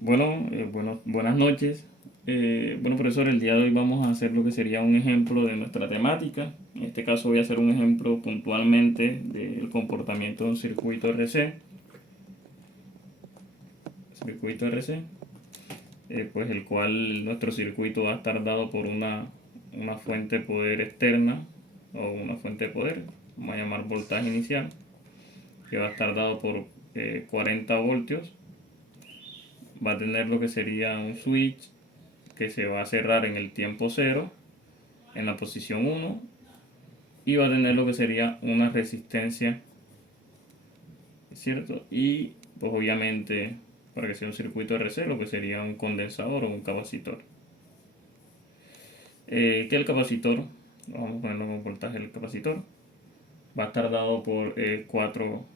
Buenas noches. Bueno, profesor, el día de hoy vamos a hacer lo que sería un ejemplo de nuestra temática. En este caso voy a hacer un ejemplo puntualmente del comportamiento de un circuito RC. Circuito RC, pues el cual nuestro circuito va a estar dado por una fuente de poder externa o una fuente de poder, vamos a llamar voltaje inicial, que va a estar dado por 40 voltios. Va a tener lo que sería un switch que se va a cerrar en el tiempo 0 en la posición 1 y va a tener lo que sería una resistencia, ¿cierto? Y pues obviamente para que sea un circuito RC lo que sería un condensador o un capacitor. Que el capacitor, vamos a ponerlo como voltaje del capacitor, va a estar dado por 4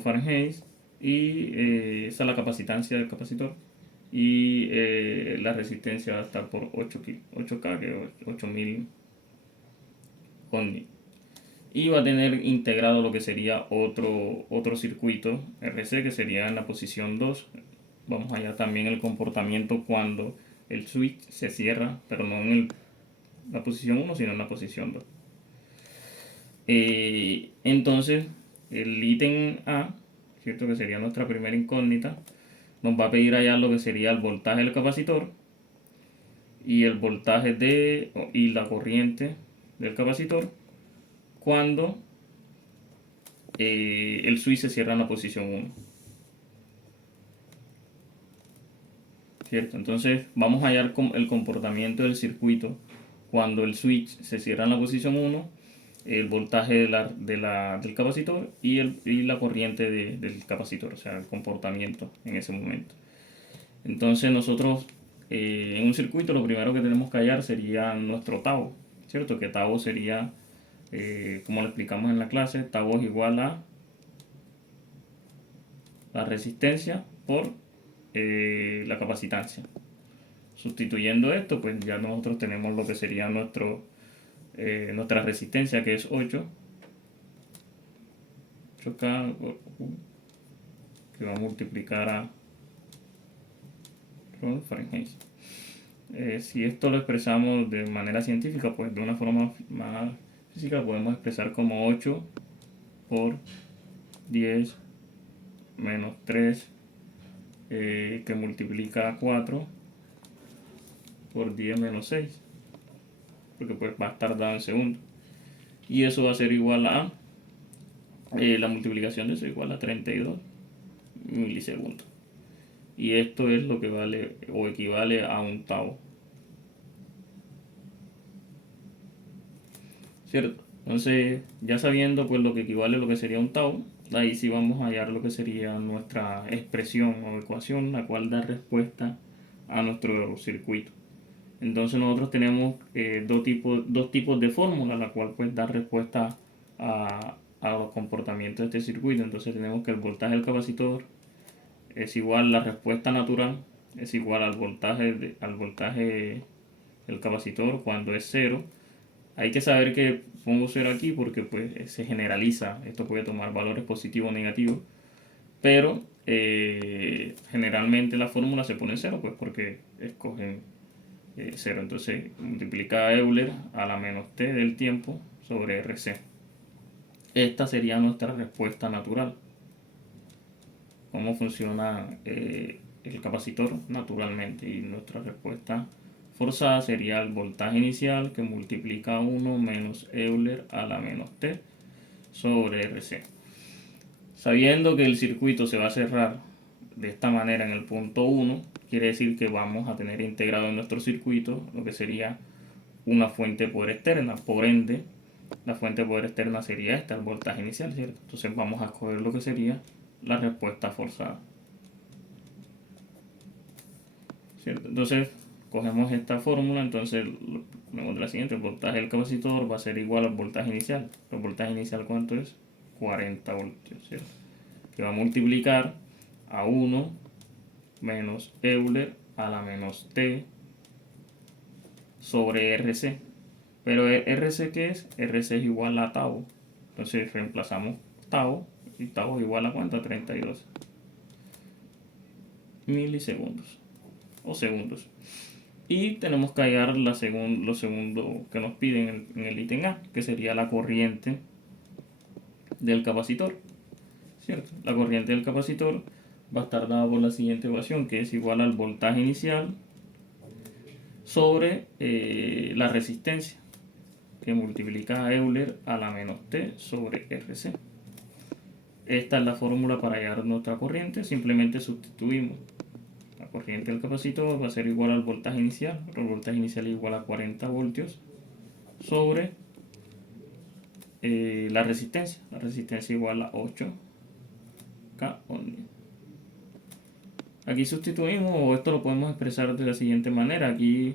Fahrenheit y esa es la capacitancia del capacitor y la resistencia va a estar por 8K, que es 8000 ohms. Y va a tener integrado lo que sería otro circuito RC que sería en la posición 2. Vamos allá también el comportamiento cuando el switch se cierra, pero no en la posición 1 sino en la posición 2. Entonces el ítem A, ¿cierto? Que sería nuestra primera incógnita, nos va a pedir allá lo que sería el voltaje del capacitor y el voltaje y la corriente del capacitor cuando el switch se cierra en la posición 1, ¿cierto? Entonces vamos a hallar el comportamiento del circuito cuando el switch se cierra en la posición 1, el voltaje del capacitor y la corriente del capacitor, o sea, el comportamiento en ese momento. Entonces nosotros en un circuito lo primero que tenemos que hallar sería nuestro tau, ¿cierto? Que tau sería, como lo explicamos en la clase, tau es igual a la resistencia por la capacitancia. Sustituyendo esto, pues ya nosotros tenemos lo que sería nuestra resistencia, que es 8K, que va a multiplicar a Fahrenheit. Si esto lo expresamos de manera científica, pues de una forma más física podemos expresar como 8 por 10 menos 3 que multiplica a 4 por 10 menos 6, porque pues va a estar dado en segundo. Y eso va a ser igual a, la multiplicación de eso igual a 32 milisegundos. Y esto es lo que vale o equivale a un tau, ¿cierto? Entonces, ya sabiendo pues lo que equivale a lo que sería un tau, ahí sí vamos a hallar lo que sería nuestra expresión o ecuación, la cual da respuesta a nuestro circuito. Entonces nosotros tenemos dos tipos de fórmula, la cual pues da respuesta a los comportamientos de este circuito. Entonces tenemos que el voltaje del capacitor es igual, la respuesta natural es igual al voltaje del capacitor cuando es cero. Hay que saber que pongo cero aquí porque pues se generaliza, esto puede tomar valores positivos o negativos, pero generalmente la fórmula se pone cero pues porque escogen 0. Entonces multiplica Euler a la menos t del tiempo sobre RC. Esta sería nuestra respuesta natural. Cómo funciona el capacitor naturalmente, y nuestra respuesta forzada sería el voltaje inicial que multiplica 1 menos Euler a la menos t sobre RC. Sabiendo que el circuito se va a cerrar de esta manera en el punto 1, quiere decir que vamos a tener integrado en nuestro circuito lo que sería una fuente de poder externa. Por ende, la fuente de poder externa sería esta, el voltaje inicial, ¿cierto? Entonces vamos a escoger lo que sería la respuesta forzada, ¿cierto? Entonces cogemos esta fórmula, entonces lo ponemos de la siguiente: el voltaje del capacitor va a ser igual al voltaje inicial. ¿El voltaje inicial cuánto es? 40 voltios, ¿cierto? Que va a multiplicar a 1 menos Euler a la menos t sobre RC. Pero RC, ¿qué es? RC es igual a tau. Entonces reemplazamos tau, y tau es igual a ¿cuánto? A 32 milisegundos o segundos. Y tenemos que hallar lo segundo que nos piden en el ítem A, que sería la corriente del capacitor, ¿cierto? La corriente del capacitor va a estar dada por la siguiente ecuación, que es igual al voltaje inicial sobre la resistencia, que multiplica a Euler a la menos T sobre RC. Esta es la fórmula para hallar nuestra corriente. Simplemente sustituimos la corriente del capacitor, va a ser igual al voltaje inicial. El voltaje inicial es igual a 40 voltios sobre la resistencia. La resistencia igual a 8K ohms. Aquí sustituimos, o esto lo podemos expresar de la siguiente manera. Aquí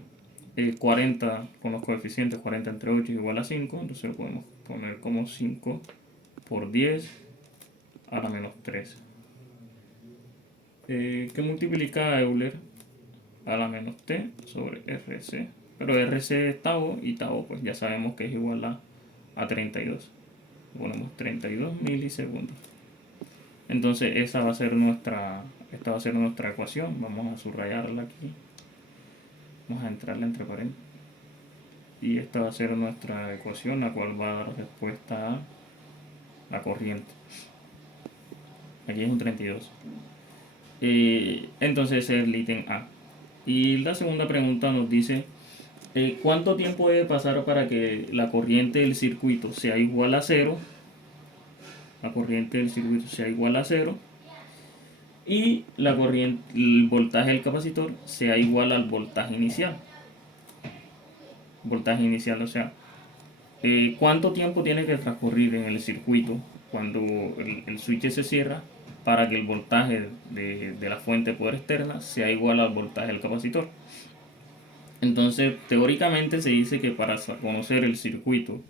40 con los coeficientes, 40 entre 8 es igual a 5, entonces lo podemos poner como 5 por 10 a la menos 3. Que multiplica a Euler a la menos T sobre RC. Pero RC es tau, y tau pues ya sabemos que es igual a 32. Ponemos 32 milisegundos. Entonces esta va a ser nuestra ecuación. Vamos a subrayarla aquí. Vamos a entrarla entre paréntesis. Y esta va a ser nuestra ecuación, la cual va a dar respuesta a la corriente. Aquí es un 32. Entonces ese es el ítem A. Y la segunda pregunta nos dice: ¿cuánto tiempo debe pasar para que la corriente del circuito sea igual a 0? La corriente del circuito sea igual a 0 y el voltaje del capacitor sea igual al voltaje inicial. Voltaje inicial, o sea, ¿cuánto tiempo tiene que transcurrir en el circuito cuando el switch se cierra para que el voltaje de la fuente de poder externa sea igual al voltaje del capacitor? Entonces, teóricamente se dice que para conocer el circuito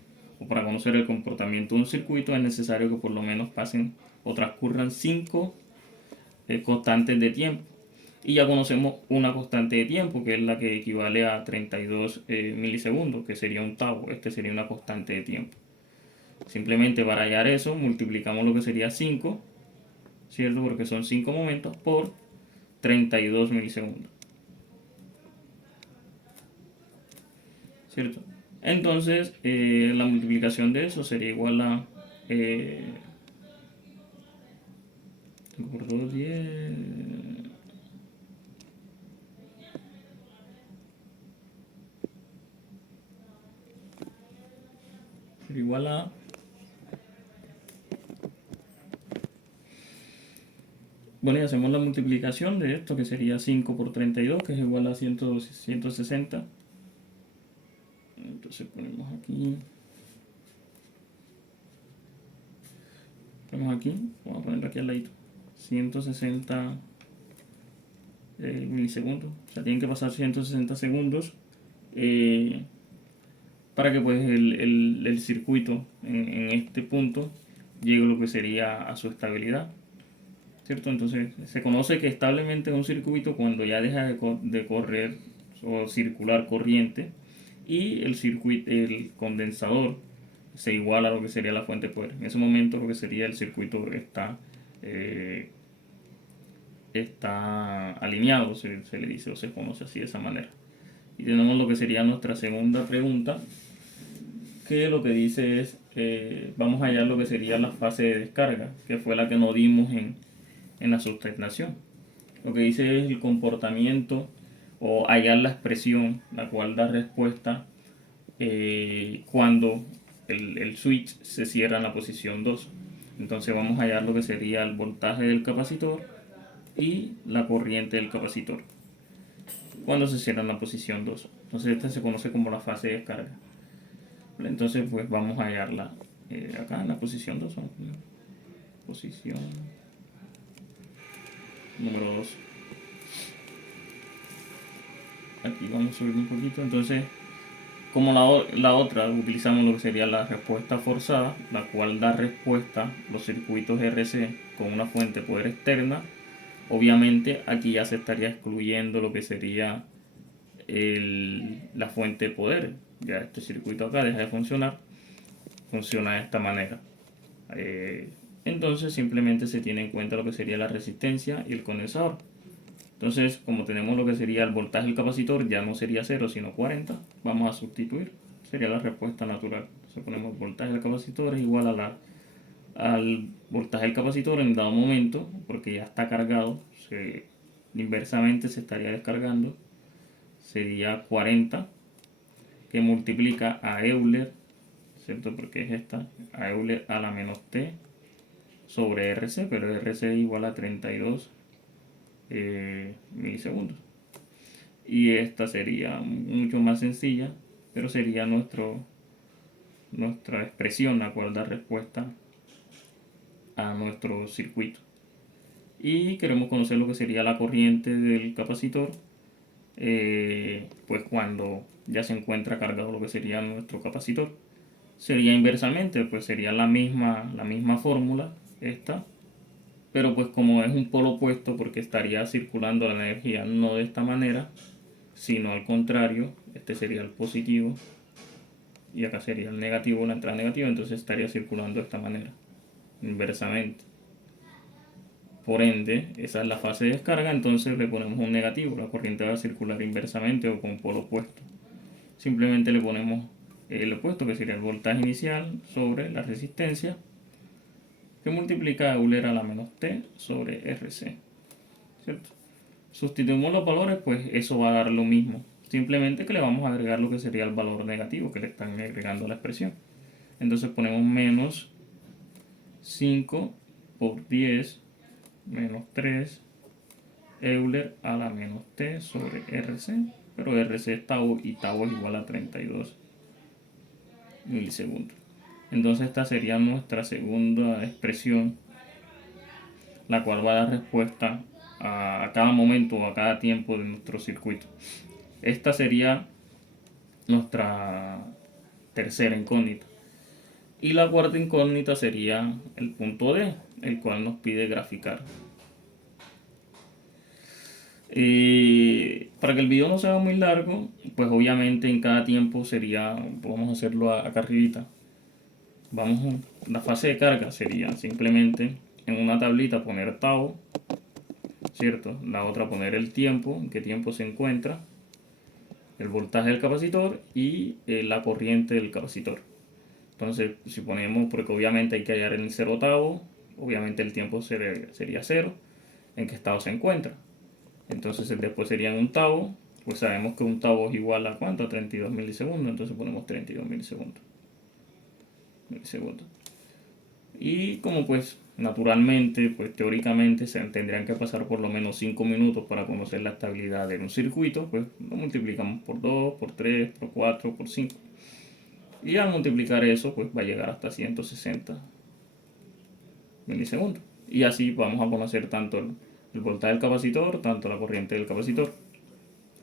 o para conocer el comportamiento de un circuito es necesario que por lo menos pasen o transcurran 5 constantes de tiempo. Y ya conocemos una constante de tiempo, que es la que equivale a 32 milisegundos, que sería un tau. Este sería una constante de tiempo. Simplemente para hallar eso, multiplicamos lo que sería 5, ¿cierto? Porque son 5 momentos por 32 milisegundos, ¿cierto? Entonces, la multiplicación de eso sería igual a 5 por 2, 10. Sería igual a bueno, y hacemos la multiplicación de esto, que sería 5 por 32, que es igual a 160. Entonces ponemos aquí, vamos a poner aquí al ladito, 160 milisegundos. O sea, tienen que pasar 160 segundos para que pues el circuito en este punto llegue a lo que sería a su estabilidad, ¿cierto? Entonces se conoce que establemente es un circuito cuando ya deja de correr o circular corriente y el condensador se iguala a lo que sería la fuente de poder. En ese momento lo que sería el circuito está alineado, se le dice, o se conoce así de esa manera. Y tenemos lo que sería nuestra segunda pregunta, que lo que dice es, vamos a hallar lo que sería la fase de descarga, que fue la que nos dimos en la sustentación. Lo que dice es el comportamiento o hallar la expresión, la cual da respuesta cuando el switch se cierra en la posición 2. Entonces vamos a hallar lo que sería el voltaje del capacitor y la corriente del capacitor cuando se cierra en la posición 2. Entonces esta se conoce como la fase de descarga. Entonces pues vamos a hallarla acá en la posición 2. Posición número 2. Aquí vamos a subir un poquito. Entonces, como la otra, utilizamos lo que sería la respuesta forzada, la cual da respuesta a los circuitos RC con una fuente de poder externa. Obviamente aquí ya se estaría excluyendo lo que sería la fuente de poder. Ya este circuito acá deja de funcionar. Funciona de esta manera. entonces simplemente se tiene en cuenta lo que sería la resistencia y el condensador. Entonces, como tenemos lo que sería el voltaje del capacitor, ya no sería 0 sino 40, vamos a sustituir, sería la respuesta natural. Entonces ponemos voltaje del capacitor es igual al voltaje del capacitor en dado momento, porque ya está cargado, inversamente se estaría descargando, sería 40, que multiplica a Euler, ¿cierto? Porque es esta, a Euler a la menos T sobre RC, pero RC es igual a 32 milisegundos. Y esta sería mucho más sencilla, pero sería nuestra expresión la cual da respuesta a nuestro circuito. Y queremos conocer lo que sería la corriente del capacitor, pues cuando ya se encuentra cargado lo que sería nuestro capacitor. Sería inversamente, pues sería la misma fórmula esta, pero pues como es un polo opuesto, porque estaría circulando la energía no de esta manera, sino al contrario, este sería el positivo y acá sería el negativo, la entrada negativa, entonces estaría circulando de esta manera, inversamente. Por ende, esa es la fase de descarga, entonces le ponemos un negativo, la corriente va a circular inversamente o con polo opuesto. Simplemente le ponemos el opuesto, que sería el voltaje inicial sobre la resistencia, que multiplica Euler a la menos T sobre RC, ¿cierto? Sustituimos los valores, pues eso va a dar lo mismo. Simplemente que le vamos a agregar lo que sería el valor negativo que le están agregando a la expresión. Entonces ponemos menos 5 por 10 menos 3 Euler a la menos T sobre RC. Pero RC es tau y tau es igual a 32 milisegundos. Entonces esta sería nuestra segunda expresión, la cual va a dar respuesta a cada momento o a cada tiempo de nuestro circuito. Esta sería nuestra tercera incógnita. Y la cuarta incógnita sería el punto D, el cual nos pide graficar. Para que el video no sea muy largo, pues obviamente en cada tiempo sería, vamos a hacerlo acá arribita. La fase de carga sería simplemente en una tablita poner tau, ¿cierto? La otra poner el tiempo, en qué tiempo se encuentra, el voltaje del capacitor y la corriente del capacitor. Entonces, si ponemos, porque obviamente hay que hallar en el 0 obviamente el tiempo sería 0, en qué estado se encuentra. Entonces, después sería un tau, pues sabemos que un tau es igual a ¿cuánto? A 32 milisegundos, entonces ponemos 32 milisegundos. Y como pues naturalmente, pues teóricamente se tendrían que pasar por lo menos 5 minutos para conocer la estabilidad de un circuito, pues lo multiplicamos por 2, por 3, por 4, por 5. Y al multiplicar eso, pues va a llegar hasta 160 milisegundos. Y así vamos a conocer tanto el voltaje del capacitor, tanto la corriente del capacitor,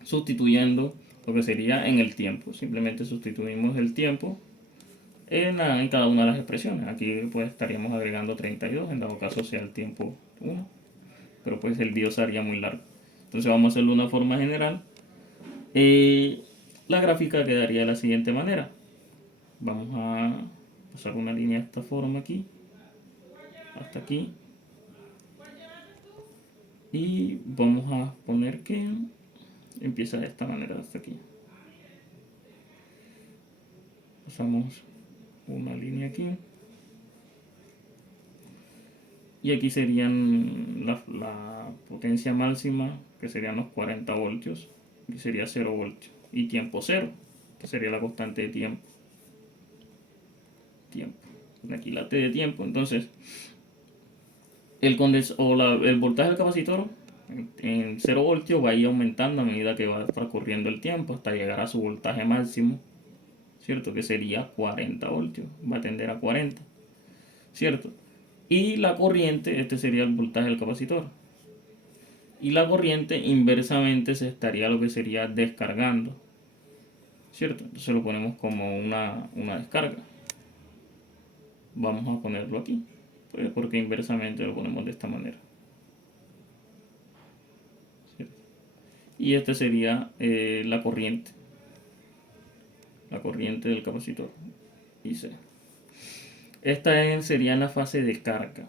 sustituyendo lo que sería en el tiempo. Simplemente sustituimos el tiempo en cada una de las expresiones. Aquí pues estaríamos agregando 32, en dado caso sea el tiempo 1, pero pues el video sería muy largo. Entonces vamos a hacerlo de una forma general. La gráfica quedaría de la siguiente manera. Vamos a pasar una línea de esta forma aquí, hasta aquí. Y vamos a poner que empieza de esta manera hasta aquí. Pasamos una línea aquí. Y aquí serían la potencia máxima, que serían los 40 voltios. Aquí sería 0 voltios. Y tiempo 0, que sería la constante de tiempo. Aquí la T de tiempo. Entonces, el voltaje del capacitor en 0 voltios va a ir aumentando a medida que va transcurriendo el tiempo hasta llegar a su voltaje máximo, ¿cierto? Que sería 40 voltios. Va a tender a 40, ¿cierto? Y la corriente, este sería el voltaje del capacitor. Y la corriente inversamente se estaría lo que sería descargando, ¿cierto? Entonces lo ponemos como una descarga. Vamos a ponerlo aquí, pues porque inversamente lo ponemos de esta manera, ¿cierto? Y esta sería la corriente del capacitor, IC. Sería en la fase de carga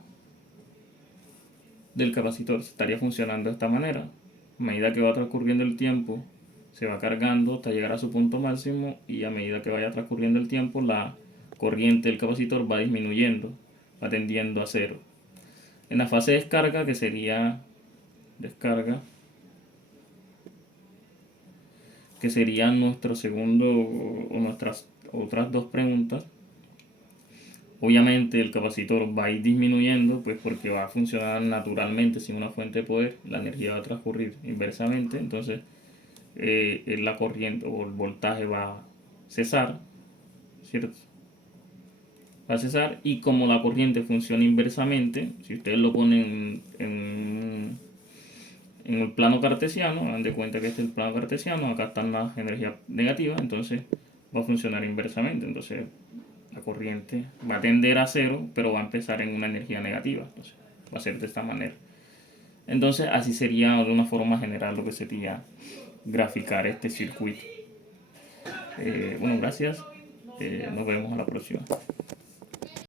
del capacitor. Estaría funcionando de esta manera. A medida que va transcurriendo el tiempo, se va cargando hasta llegar a su punto máximo, y a medida que vaya transcurriendo el tiempo, la corriente del capacitor va disminuyendo, va tendiendo a cero. En la fase de descarga, que sería descarga, que sería nuestro segundo o nuestras otras dos preguntas, obviamente el capacitor va a ir disminuyendo, pues porque va a funcionar naturalmente sin una fuente de poder, la energía va a transcurrir inversamente, entonces la corriente o el voltaje va a cesar, ¿cierto? Va a cesar, y como la corriente funciona inversamente, si ustedes lo ponen en el plano cartesiano, dan de cuenta que este es el plano cartesiano, acá están las energías negativas, entonces va a funcionar inversamente, entonces la corriente va a tender a cero, pero va a empezar en una energía negativa, entonces va a ser de esta manera. Entonces así sería de una forma general lo que sería graficar este circuito. Bueno, gracias, nos vemos a la próxima.